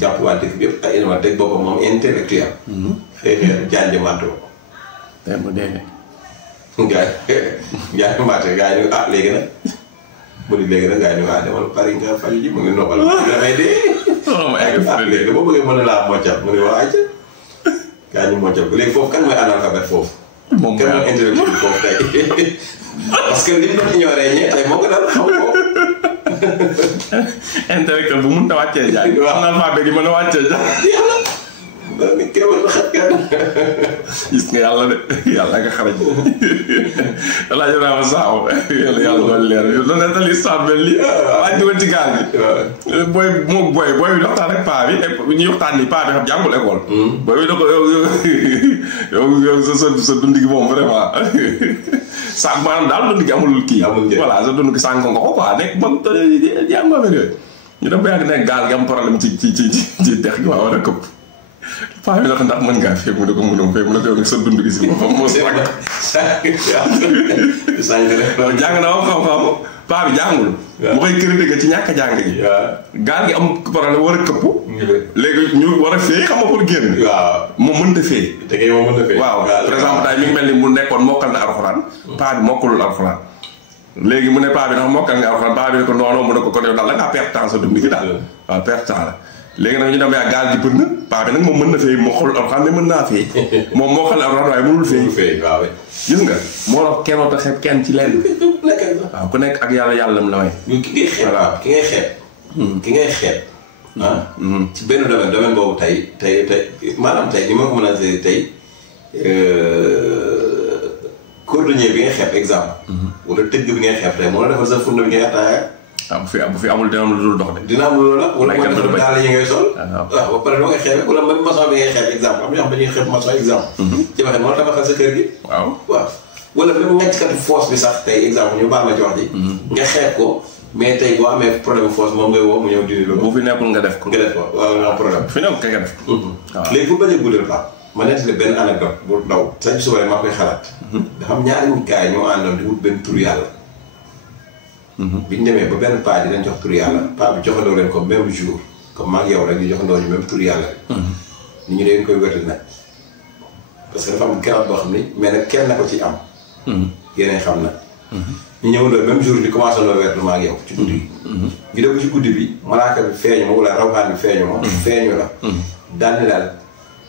jàpp waa dëkk bi yëpp ay éléments teg boppam moom intellectuel. xëy na jaay maatoo. tey mu dee. jaay maatoo gars yi ne léegi nag mu ni léegi nag gars yi ne demal Paris nga fay ji mu ngi noppal. damay dee. léegi dama bëggee mën na laa moccal mu ne waa ayca. gars ñu moccal ko léegi foofu kan mooy analphabète foofu. moom kan mooy intellectuel foofu tey. parce que li mu doon ignoré ñee tey moo ko dal xam ko. intellectuel bu mun a wàccee jaay. waaw analphabète yi mën a wàccee jaay. gis nga yàlla de yàlla nga xarañ. walla ñu naan ma saaw yàlla doon leer doon na tali histoire mel nii. waaye dugal ci gaal bi. booy bi waxtaan ak paa bi ñuy waxtaan ni paa bi xam jàngul école. booy bi da ko yow sa dund gi moom vraiment. sànq maanaam daal dund gi amul kii. voilà sa dund gi sànq nga ko quoi nekk moom jàng ma yooyu. ñu dem ba yàgg nekk gaal gi am problème ci dex gi waaw war a këpp. paa bi ndax mën ngaa fee mu ne ko mënoo fee mu ne ko yow nag sa dund gi si boppam moo sànq jàng na am xam-xam paa bi jàngul. mu koy critiquer ci ñàkk a jàng gi. gaal gi am problème war a këpp. léegi ñu war a fee xam nga pour génn. waaw moom mënta fee. te kay moom mënta fee. waaw par exemple daal mi ngi mel ni mu nekkoon mokkal na alxuraan. paa bi mokkalul alxuraan. léegi mu ne paa bi ndax mokkal nga alxuraan paa bi ne ko non mu ne ko kon yow daal la ngaa perte temps sa dund gi daal. waaw perte temps la. léegi nag ñu dem yaa gaal gi bënn paa bi nag moom mën na fee moo xool alxuraan mais mën naa fee. moom moo xam ne alxuraan waaye mënul fee. waaw gis nga moo tax kenn wata xeeb kenn ci lenn. waaw ku nekk ak yàlla la may. ki ngay xeeb voilà ki ngay xeeb. ci benn domaine boobu tey maanaam tey ni ma ko mën a tey cordonnier bi ngay xeeb exemple. wala tëgg bi ngay xeeb tey moo la defal sa furna bi ngay attaaya. bu fi amul dina am lu dul dox de. dina am lu dul dox wala mooy defal daal yi ngay sol. waaw ba pare doo koy xeebee wala même maçon bi ngay xeeb exemple am na yoo xam dañuy xeeb maçon exemple. ci waxee moo tabaxal sa kër gi. waaw wala même ngàcckatu foos bi sax tey exemple ñu baal ma ci wax ji. nga xeeb ko mais tey boo amee problème force moom ngay woo mu ñëw dindi la ko. bu fi nekkul nga def ko. nga def ko waaw nga am problème. fi nekkul nga def ko. waaw léegi pour bañ a guddal Pape ma nettali benn anecdote bu ndaw sañ suba rek maa koy xalaat. dafa am ñaari gars yi ñoo àndoon di wut benn tur yàlla. bi ñu demee ba benn paa di leen jox tur yàlla paa bi joxandoo leen ko même jour comme maa ngi yow rek ñu joxandoo ñu même tur yàlla rek. nit ñi dañ koy wér nag parce que dafa am garab boo xam ni mais nag kenn na ko ci am. yéen xam na. ñu ñëwandoo même jour di commencé loo wér maa ngi yow ci guddi gi. ñu dem ci guddi bi malaaka bi feeñu ma wala rawxaan bi feeñu ma. feeñu la. daan ni daal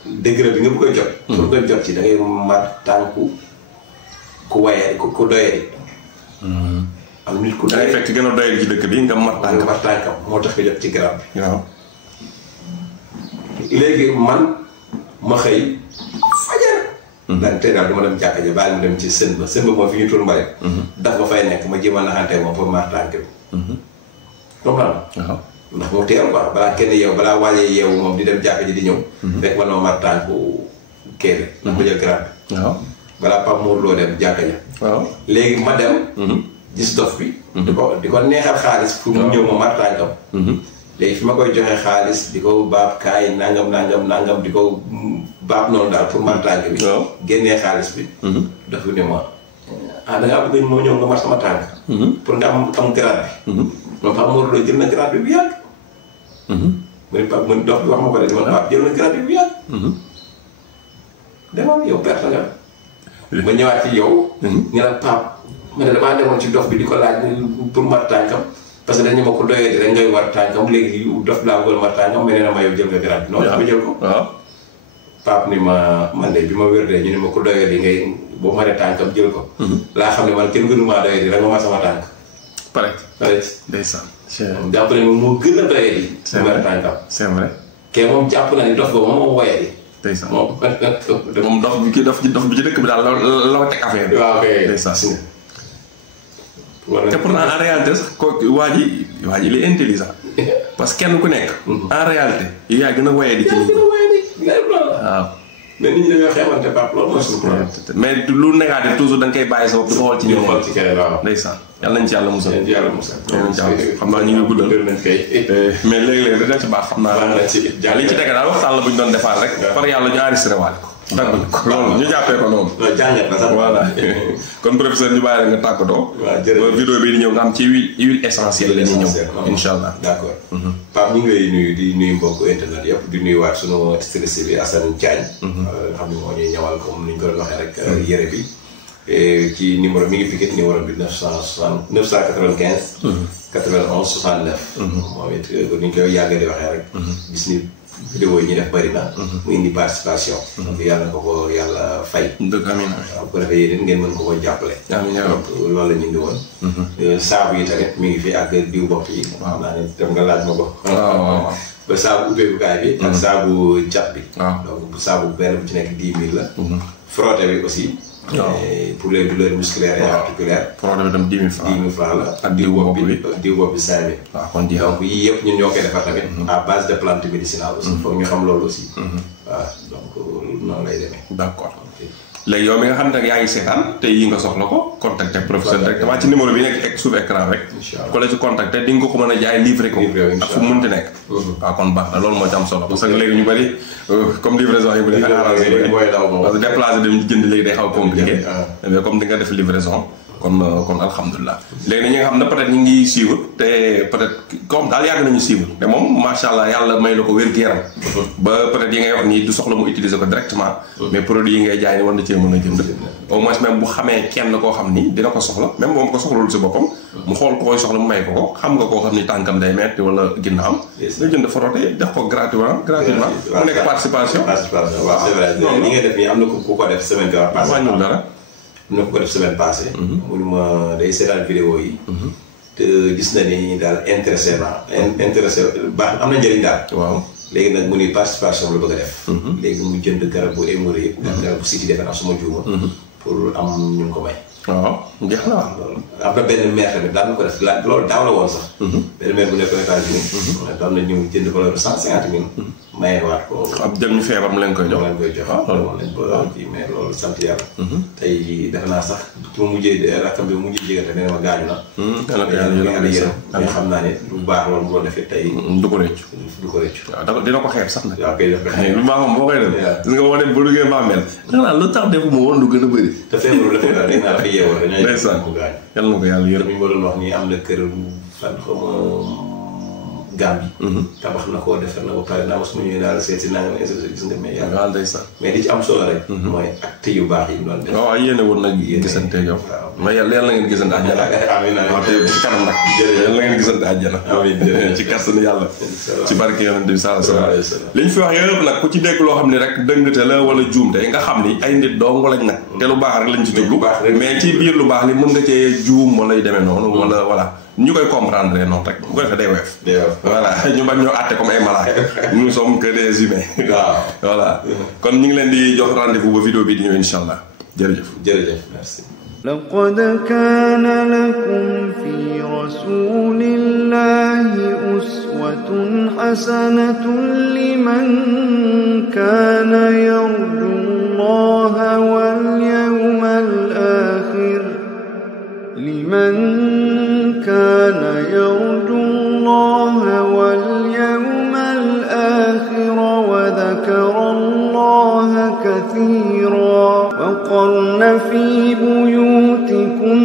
degré bi nga bëgg a jot. pour nga jot ci da ngay mat tànku ku wayee ku doyee. am nit ku doyee da ngay fekk gën a doyee ci dëkk bi nga mat tànkam moo tax nga jot ci garab bi. waaw. léegi man ma xëy fajar. daal tey daal du ma dem jàkka ja bàyyi ma dem ci sën ba moo fi ñu tur mbare. daf ba fay nekk ma jéem a naxante moom pour mat tànk bi. comprendre waaw. ndax mu teel quoi balaa kenn yeewu balaa waajee yeewu moom di dem jàkka ji di ñëw. fekk man ma mat tànku kee bi. ndax ma jël garab bi. waaw. balaa Pape Mor loo dem jàkka ja. waaw. léegi ma dem. gis dof bi. di ko neexal xaalis pour mu ñëw ma mat tànkam. léegi fi ma koy joxe xaalis di ko baab kaay nangam di ko baab noonu daal pour mat tànk bi. waaw génnee xaalis bi. dafa ne ma da ngaa bëgg moo ñëw nga mat sama tànk. pour nga am grade bi. moom Pape Mor Lo jël na grade bi bu yàgg. mu ne Pape mu dox bi wax ma ko de man Pape jël na grade bi bu yàgg. demoon yow perte nga. ma ñëwaat ci yow. ñu ne Pape ma ne damaa demoon ci dof bi di ko laaj pour mat tànkam. parce que dañu ma ko doyee di rek ngay war tànkam léegi dof laa bëggoon mat tànkam mais nee na ma yow jël nga grade bi. noonu ma jël ko. waaw. Pape ni ma man de bi ma wér de ñu ne ma ko doyee di ngay boo maree tànkam jël ko. laa xam ne man kenn gënu maa doyee di rek nga mat sama tànk. pare. pare ndeysaan. jàpp ne moom moo gën a doyee di. c'est mu vrai maree tànkam. c'est vrai. kee moom jàpp na ni dof ba moom moo woyee di. ndeysaan moom moom dof bi dof bi ci dëkk bi daal la ko teg affaire bi. waaw kay ndeysaan. te pourtant en réalité sax ko waa ji il est intelligent parce que kenn ku nekk. en réalité yow yaa gën a woyee di ci nit ñi. waaw. mais nit ñi dañoo xeebante Pape loolu mooy suñu problème. mais lu négatif toujours da nga koy bàyyi sa bopp di ko xool ci ñu ñeneen. xool ci keneen waaw. ndeysaan yàlla nañ ci yàlla musal. yàlla musal. xam naa ñu ngi guddal. nañ kay. mais léegi-léegi dina ci baax xam naa. baax na ci li ci tege daal waxtaan la bu ñu doon defaat rek. par yàlla ñu enregistré waale ko. dagg ko loolu ñu jàppee ko noonu. jàngat na sax. voilà kon professeur ñu bàyyi la nga tàggatoo. waaw jërëjëf vidéo bi di ñëw nga am ci huile essentielle la ñuy ñëw. incha allah d'accord. Pape ñu ngi lay nuyu di nuyu mbokk internet yëpp di nuyuwaat sunu styliste bi Assane Diagne. nga xam ne moo ñuy ñawal comme ni ñu ko doon waxee rek yére bi. ci numéro mi ngi piqué numéro bi 995. 91 69. moom it ni ñu koy yàggee di waxee rek. gis ni vidéo yi ñuy def bëri na. mu indi participation. donc yàlla ko yàlla fay. dëgg amiin. waaw bu ko defee yéen ngeen mën ko jàppale. amiin loolu la ñu indi woon. saabu yi tamit mi ngi fi ak diw bopp yi. waaw naa ne dem nga laaj ma ko. waaw ba saabu ubbeekukaay bi. ak saabu cat bi. waaw donc saabu benn bu ci nekk 10 000 la. frotté bi aussi. waaw pour les douleurs musculaires et articulaires. frotté bi tam 10 000 francs. 10 000 francs la. ak diw bopp bi diw bopp bi 5 000. waaw kon jeex donc yii yëpp ñun ñoo koy defar tamit. à base de plante médicinale aussi. foog ñu xam loolu aussi. waaw donc noonu lay demee. d'accord léegi yow mi nga xam ne yaa ngi seetaan te yi nga soxla ko contacté professeur directement ci numéro bi nekk sous écran rek. ko la ci contacté di nga ko mën a jaay livré ko. ak fu mu munti nekk. waaw kon baax na loolu moo ci am solo parce que léegi ñu bëri comme livraison yi bu dee arrangé parce que déplacé dem jënd léegi day xaw compliqué. mais comme di nga def livraison kon alhamdulilah léegi ñi nga xam ne peut-être ñu ngi suivre te peut-être comme daal yàgg nañu suivre te moom macha allah yàlla may la ko wér-gu-yaram ba peut-être yi ngay wax nii du soxla mu utiliser ko directement mais produit yi ngay jaay ni war na cee mën a jënd au moins même bu xamee kenn koo xam ni dina ko soxla même moom ko soxlul si boppam mu xool ko koy soxla mu may ko xam nga koo xam ni tànkam day metti wala ginnaawam nga jënd frotté def ko gratuitement mu nekk participation waaw c'est vrai li nga def nii am na ku ko def semaine bi passé wàññul dara am na ko def semaine passée. munuma day seetaan vidéo yi. te gis na ni daal intéressé baax am na njëriñ daal. waaw léegi nag mu ni participation la bëgg a def. léegi mu jënd garabu hémorroïde yëpp. ak garabu siti defe naa suma juuma. pour am ñu ko may. waaw jeex na waaw. am na benn maire tamit daan na ko def loolu daaw la woon sax. benn maire bu nekkoon États-Unis. daan na ñëw jënd valeur 150 000. mayewaat ko. ab jëm ñu feebar mu leen koy jox. mu leen koy jox loolu lañ ko kii mais loolu sant yàlla. tey defe naa sax ki ma mujjee rakkam bi mu mujjee jigéen nee na ma gaañu na. mais xam naa ne lu baax loolu boo defee tey. du ko rëcc. du ko rëcc. waaw dina ko xeeb sax nag. waaw kay def ko xeeb lu baax moom boo koy def. gis nga boo dem ba duggee bàmmeel. da nga naan lu tax defuma woon lu gën a bëri. te feebaru la feebar dañ naa dafa yeewoo dañoo ndeysaan mu gaañ. yal na ko yàlla yërëm. mi ma doon wax nii am na kër fan xaw ma Gambie. tabax na ko defar na ba pare naa ma su ma ñëwee daal seet si naa nga gis nga mais yàlla. waaw ndeysaan. mais li ci am solo rek. mooy acte yu baax yi mu doon def. waaw yéene woon nag gisante yow. mais yàlla na ngeen gisante àjjana. amiin waaw te ci kanam nag. yàlla na ngeen gisante àjjana. amiin ci kàttanu yàlla. ci barke yonent bi sallallahu alayhi wa sallam. li ñu fi wax yëpp nag ku ci dégg loo xam ne rek dëngte la wala juumte nga xam ni ay nit dong lañ nag. te lu baax rek lañ ci jublu. mais ci biir lu baax li mën nga cee juum wala yu demee noonu wala voilà. ñu koy comprendre noonu rek bu ko defee day woyof. voilà ñu bañ ñoo àtte comme ay malaaka. nous sommes que des humains. waaw voilà kon ñu ngi leen di jox rendez-vous ba vidéo bi di ñëw incha allah jërëjëf. jërëjëf merci. لقد كان لكم في رسول الله أسوة حسنة لمن كان يرجو الله واليوم الآخر وذكر الله كثيرا وقرن في بيوتكن